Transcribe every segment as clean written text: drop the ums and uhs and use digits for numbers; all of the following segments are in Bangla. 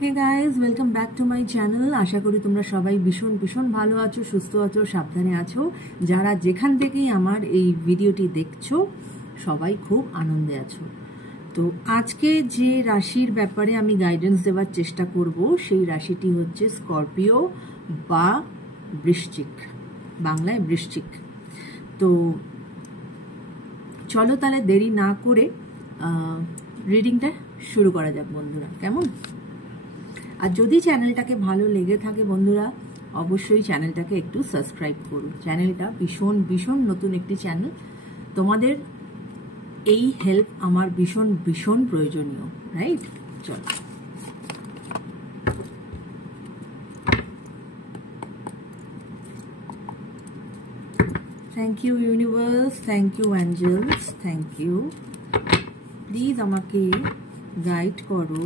Hey guys, welcome back to my channel. আশা করি তোমরা সবাই ভীষণ ভীষণ ভালো আছো, সুস্থ আছো, সাবধানে আছো। যারা যেখান থেকেই আমার এই ভিডিওটি দেখছো সবাই খুব আনন্দে আছো। তো আজকে যে রাশির ব্যাপারে আমি গাইডেন্স দেওয়ার চেষ্টা করব সেই রাশিটি হচ্ছে স্করপিও বা বৃশ্চিক, বাংলায় বৃশ্চিক। তো চলো তাহলে দেরি না করে রিডিংটা শুরু করা যাক বন্ধুরা, কেমন? আর যদি চ্যানেলটাকে ভালো লেগে থাকে বন্ধুরা, অবশ্যই চ্যানেলটাকে একটু সাবস্ক্রাইব করুন। চ্যানেলটা ভীষণ ভীষণ নতুন একটি চ্যানেল, তোমাদের এই হেল্প আমার ভীষণ ভীষণ প্রয়োজনীয়, রাইট? চলো, thank you universe, thank you angels, thank you. Please আমাকে গাইড করো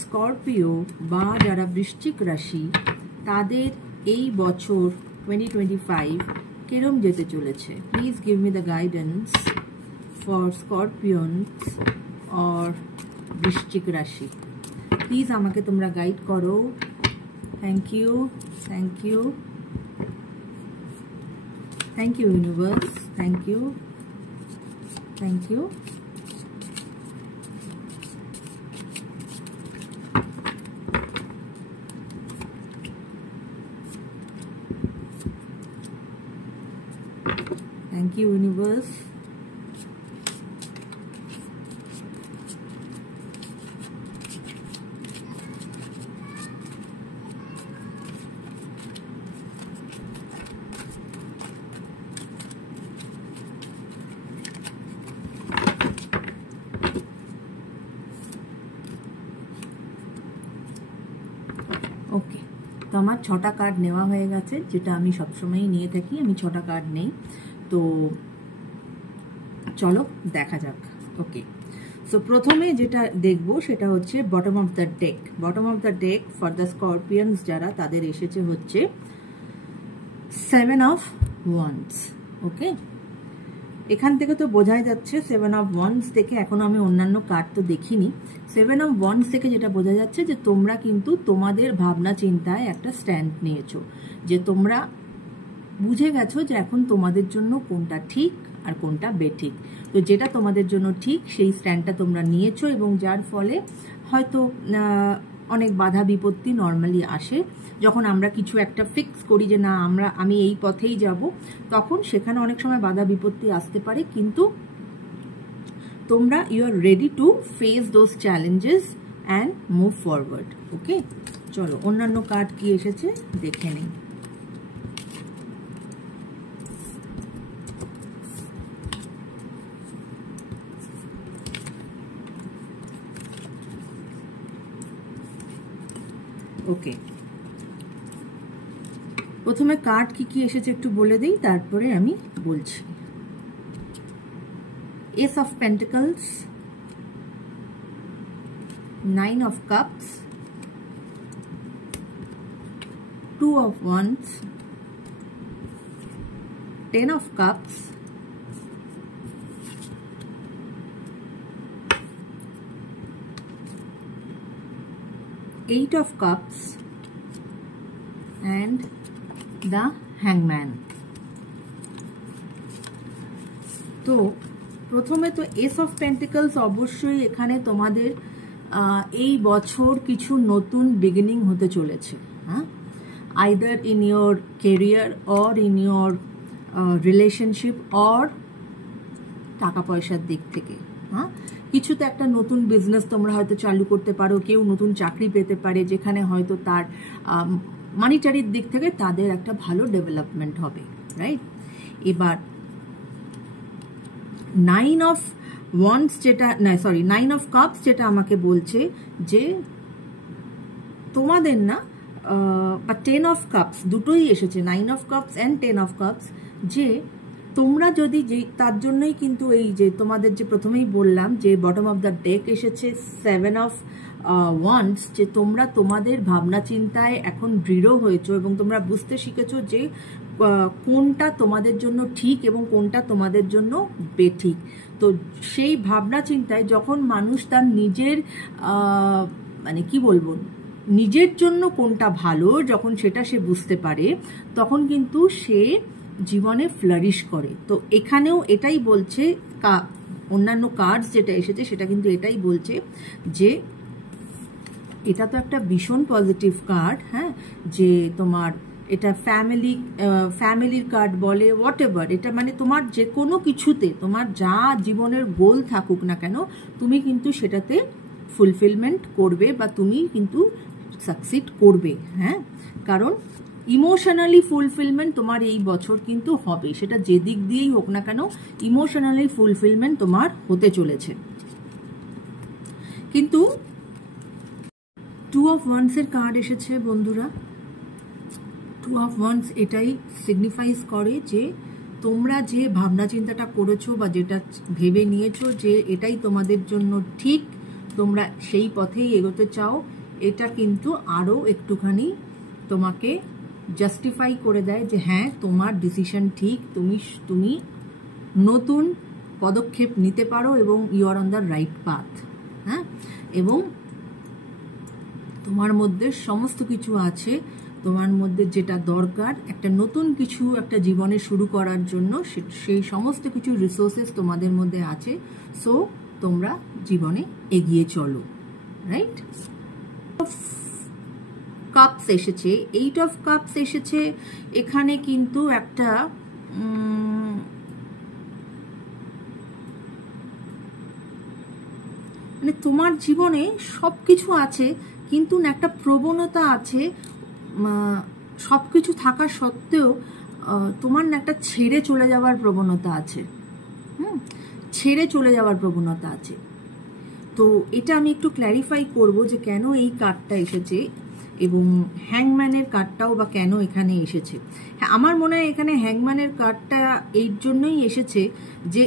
স্করপিও বা যারা বৃশ্চিক রাশি তাদের এই বছর 2025 কেরম যেতে চলেছে। Please give me the guidance for scorpions or বৃশ্চিক রাশি। প্লিজ আমাকে তোমরা গাইড করো। Thank you, thank you, thank you universe, thank you, thank you. Thank you, universe. Okay, তো আমার 6টা কার্ড নেওয়া হয়ে গেছে, যেটা আমি সবসময়ই নিয়ে থাকি। আমি 6টা কার্ড নেই, তো চলো দেখা যাক। ওকে, সো প্রথমে যেটা দেখবো সেটা হচ্ছে bottom of the deck. Bottom of the deck for the scorpions যারা, তাদের এসেছে হচ্ছে 7 অফ ওয়ান্ডস। ওকে, এখান থেকে তো বোঝাই যাচ্ছে 7 অফ ওয়ান্ডস থেকে, এখনো আমি অন্যান্য কার্ড তো দেখিনি। 7 অফ ওয়ান্ডস থেকে যেটা বোঝা যাচ্ছে যে তোমরা কিন্তু তোমাদের ভাবনা চিন্তায় একটা স্ট্যান্ড নিয়েছো, যে তোমরা বুঝে গেছো যে এখন তোমাদের জন্য কোনটা ঠিক আর কোনটা বেঠিক। তো যেটা তোমাদের জন্য ঠিক সেই স্ট্যান্ডটা তোমরা নিয়েছো, এবং যার ফলে হয়তো অনেক বাধা বিপত্তি নর্মালি আসে যখন আমরা কিছু একটা ফিক্স করি যে না আমি এই পথেই যাব, তখন সেখানে অনেক সময় বাধা বিপত্তি আসতে পারে, কিন্তু তোমরা you are ready to face those challenges and move forward. Okay, চলো অন্যান্য কার্ড কি এসেছে দেখে নেই। ওকে, প্রথমে কার্ড কি কি এসেছে একটু বলে দিই, তারপরে আমি বলছি। S of pentacles, 9 of cups, 2 of wands, 10 of cups, 8 of cups and the hangman. তো প্রথমে তো এস অফ পেন্টিকলস, অবশ্যই এখানে তোমাদের এই বছর কিছু নতুন বিগিনিং হতে চলেছে। হ্যাঁ, either in your career or in your relationship or টাকা পয়সার দিক থেকে। হ্যাঁ, কিছু তো একটা নতুন বিজনেস তোমরা হয়তো চালু করতে পারো, কেউ নতুন চাকরি পেতে পারে যেখানে হয়তো তার মানিটারির দিক থেকে তাদের একটা ভালো ডেভেলপমেন্ট হবে, রাইট? এবার 9 অফ ওয়ান্ডস যেটা, না সরি 9 অফ কাপস যেটা আমাকে বলছে যে তোমাদের না, বা 10 অফ কাপস, দুটোই এসেছে, 9 of cups and 10 of cups, যে তোমরা যদি, যে তার জন্যই কিন্তু এই যে তোমাদের যে প্রথমেই বললাম যে বটম অফ দ্য ডেক এসেছে 7 অফ ওয়ান্ডস, যে তোমরা তোমাদের ভাবনা চিন্তায় এখন দৃঢ় হয়েছো এবং তোমরা বুঝতে শিখেছো যে কোনটা তোমাদের জন্য ঠিক এবং কোনটা তোমাদের জন্য বেঠিক। তো সেই ভাবনা চিন্তায় যখন মানুষ তার নিজের মানে কি বলবো, নিজের জন্য কোনটা ভালো যখন সেটা সে বুঝতে পারে, তখন কিন্তু সে জীবনে ফ্লারিশ করে। তো এখানেও এটাই বলছে, অন্যান্য কার্ডস যেটা এসেছে সেটা কিন্তু এটাই বলছে যে এটা তো একটা ভীষণ পজিটিভ কার্ড, হ্যাঁ, যে তোমার এটা ফ্যামিলির কার্ড বলে, হোয়াট এভার, এটা মানে তোমার যে কোনো কিছুতে তোমার যা জীবনের গোল থাকুক না কেন, তুমি কিন্তু সেটাতে ফুলফিলমেন্ট করবে বা তুমি কিন্তু সাকসিড করবে, হ্যাঁ। কারণ ইমোশনালি ফুলফিলমেন্ট তোমার এই বছর কিন্তু হবে, সেটা যে দিক দিয়েই হোক না কেন, ইমোশনালি ফুলফিলমেন্ট তোমার হতে চলেছে। কিন্তু 2 of Wands এর কার্ড এসেছে বন্ধুরা। 2 of Wands এটাই সিগনিফাইজ করে যে তোমরা যে ভাবনা চিন্তাটা করেছো বা যেটা ভেবে নিয়েছো যে এটাই তোমাদের জন্য ঠিক, তোমরা সেই পথেই এগোতে চাও, এটা কিন্তু আরও একটুখানি তোমাকে জাস্টিফাই করে দেয় যে হ্যাঁ তোমার ডিসিশন ঠিক, তুমি নতুন পদক্ষেপ নিতে পারো এবং you are on the right path, হ্যাঁ। এবং তোমার মধ্যে সমস্ত কিছু আছে, তোমার মধ্যে যেটা দরকার একটা নতুন কিছু একটা জীবনে শুরু করার জন্য, সেই সমস্ত কিছু রিসোর্সেস তোমাদের মধ্যে আছে। সো তোমরা জীবনে এগিয়ে চলো, রাইট। কাপস এসেছে, 8 of কাপস এসেছে। এখানে কিন্তু একটা মানে তোমার জীবনে সবকিছু আছে কিন্তু না একটা প্রবণতা আছে, সবকিছু থাকা সত্ত্বেও তোমার না একটা ছেড়ে চলে যাওয়ার প্রবণতা আছে, ছেড়ে চলে যাওয়ার প্রবণতা আছে। তো এটা আমি একটু ক্ল্যারিফাই করব যে কেন এই কার্ডটা এসেছে এবং হ্যাংম্যানের কার্ডটাও বা কেন এখানে এসেছে। হ্যাঁ, আমার মনে হয় এখানে হ্যাংম্যানের কার্ডটা এই জন্যই এসেছে যে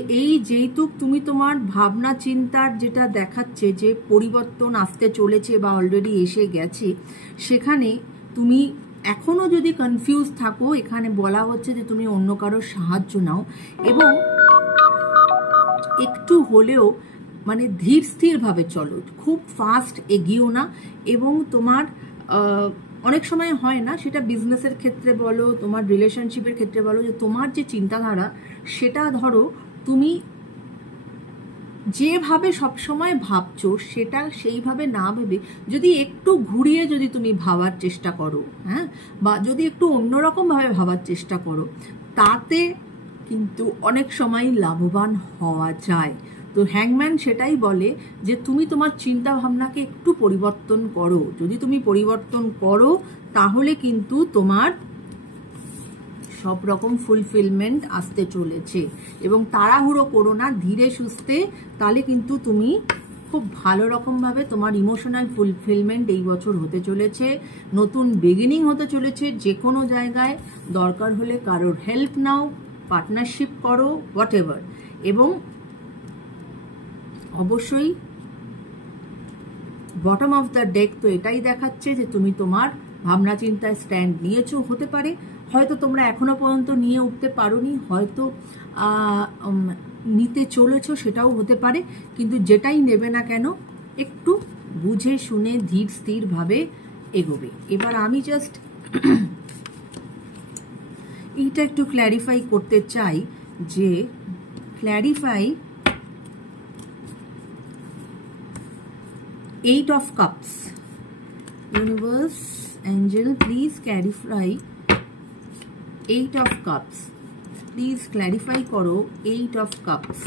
যেহেতু তুমি তোমার ভাবনা চিন্তার যেটা দেখাচ্ছে যে পরিবর্তন আসতে চলেছে বা অলরেডি এসে গেছে, সেখানে তুমি এখনো যদি কনফিউজ থাকো, এখানে বলা হচ্ছে যে তুমি অন্য কারোর সাহায্য নাও এবং একটু হলেও মানে ধীর স্থিরভাবে চলো, খুব ফাস্ট এগিয়েও না। এবং তোমার অনেক সময় হয় না, সেটা বিজনেসের ক্ষেত্রে বলো, তোমার রিলেশনশিপের ক্ষেত্রে বলো, যে তোমার যে চিন্তাধারা সেটা ধরো তুমি যেভাবে সবসময় ভাবছো সেটা সেইভাবে না ভেবে যদি একটু ঘুরিয়ে যদি তুমি ভাবার চেষ্টা করো, হ্যাঁ, বা যদি একটু অন্যরকমভাবে ভাবার চেষ্টা করো, তাতে কিন্তু অনেক সময় লাভবান হওয়া যায়। তো হ্যাংম্যান সেটাই বলে যে তুমি তোমার চিন্তা ভাবনাকে একটু পরিবর্তন করো, যদি তুমি পরিবর্তন করো তাহলে কিন্তু তোমার সব রকম ফুলফিলমেন্ট আসতে চলেছে। এবং তাড়াহুড়ো করো না, ধীরে সুস্থে, তাহলে কিন্তু তুমি খুব ভালো রকমভাবে তোমার ইমোশনাল ফুলফিলমেন্ট এই বছর হতে চলেছে, নতুন বিগিনিং হতে চলেছে। যে কোনো জায়গায় দরকার হলে কারোর হেল্প নাও, পার্টনারশিপ করো, হোয়াট এভার। এবং অবশ্যই বটম অফ দ্য ডেক তো এটাই দেখাচ্ছে যে তুমি তোমার ভাবনা চিন্তায় স্ট্যান্ড নিয়েছো, হতে পারে হয়তো তোমরা এখনো পর্যন্ত নিয়ে উঠতে পারোনি, হয়তো নিতে চলেছো, সেটাও হতে পারে। কিন্তু যেটাই নেবে না কেন একটু বুঝে শুনে ধীর স্থিরভাবে এগোবে। এবার আমি জাস্ট এইটা একটু ক্ল্যারিফাই করতে চাই যে clarify 8 of Cups. Universe, angel, please clarify 8 of Cups. Please clarify koro 8 of Cups.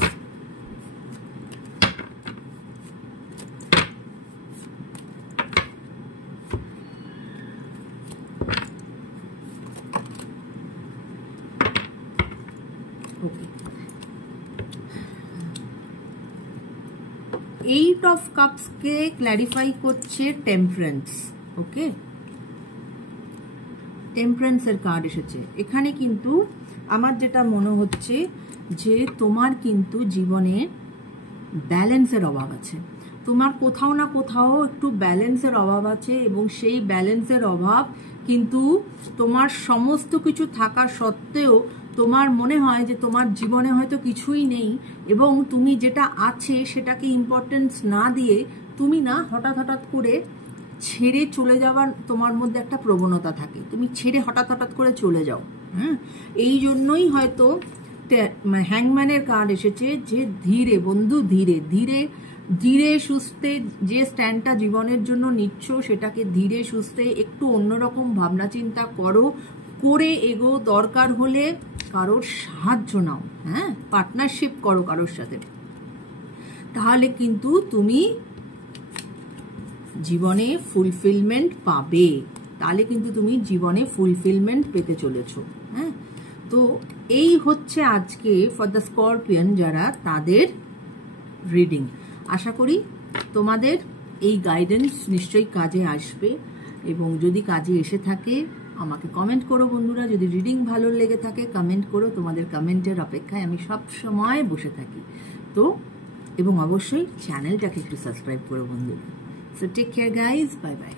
Okay. 8 of Cups K clarify করছে টেম্পারেন্স। ওকে, টেম্পারেন্সের কার্ড এসেছে এখানে। কিন্তু আমার যেটা মনে হচ্ছে যে তোমার কিন্তু জীবনে ব্যালেন্সের অভাব আছে। তোমার কোথাও না কোথাও একটু ব্যালেন্সের অভাব আছে, এবং সেই ব্যালেন্সের অভাব কিন্তু তোমার সমস্ত কিছু থাকা সত্ত্বেও তোমার মনে হয় যে তোমার জীবনে হয়তো কিছুই নেই, এবং তুমি যেটা আছে সেটাকে ইম্পর্টেন্স না দিয়ে তুমি না হঠাৎ করে ছেড়ে চলে যাওয়ার তোমার মধ্যে একটা প্রবণতা থাকে, তুমি ছেড়ে হঠাৎ করে চলে যাও। হ্যাঁ, এই জন্যই হয়তো হ্যাংম্যানের কার্ড এসেছে যে ধীরে বন্ধু, ধীরে ধীরে ধীরে সুস্থে যে স্ট্যান্ডটা জীবনের জন্য নিচ্ছ সেটাকে ধীরে সুস্থে একটু অন্যরকম ভাবনা চিন্তা করো, করে এগো, দরকার হলে কারোর সাহায্য নাও, হ্যাঁ, পার্টনারশিপ করো কারোর সাথে, তাহলে কিন্তু তুমি জীবনে ফুলফিলমেন্ট পাবে, তাহলে কিন্তু তুমি জীবনে ফুলফিলমেন্ট পেতে চলেছো। হ্যাঁ, তো এই হচ্ছে আজকে ফর দ্য স্করপিয়ন যারা, তাদের রিডিং। আশা করি তোমাদের এই গাইডেন্স নিশ্চয়ই কাজে আসবে, এবং যদি কাজে এসে থাকে আমাকে কমেন্ট করো বন্ধুরা। যদি রিডিং ভালো লেগে থাকে কমেন্ট করো, তোমাদের কমেন্টের অপেক্ষায় আমি সব সময় বসে থাকি। তো এবং অবশ্যই চ্যানেলটাকে একটু সাবস্ক্রাইব করো বন্ধুরা। So take care guys, bye by.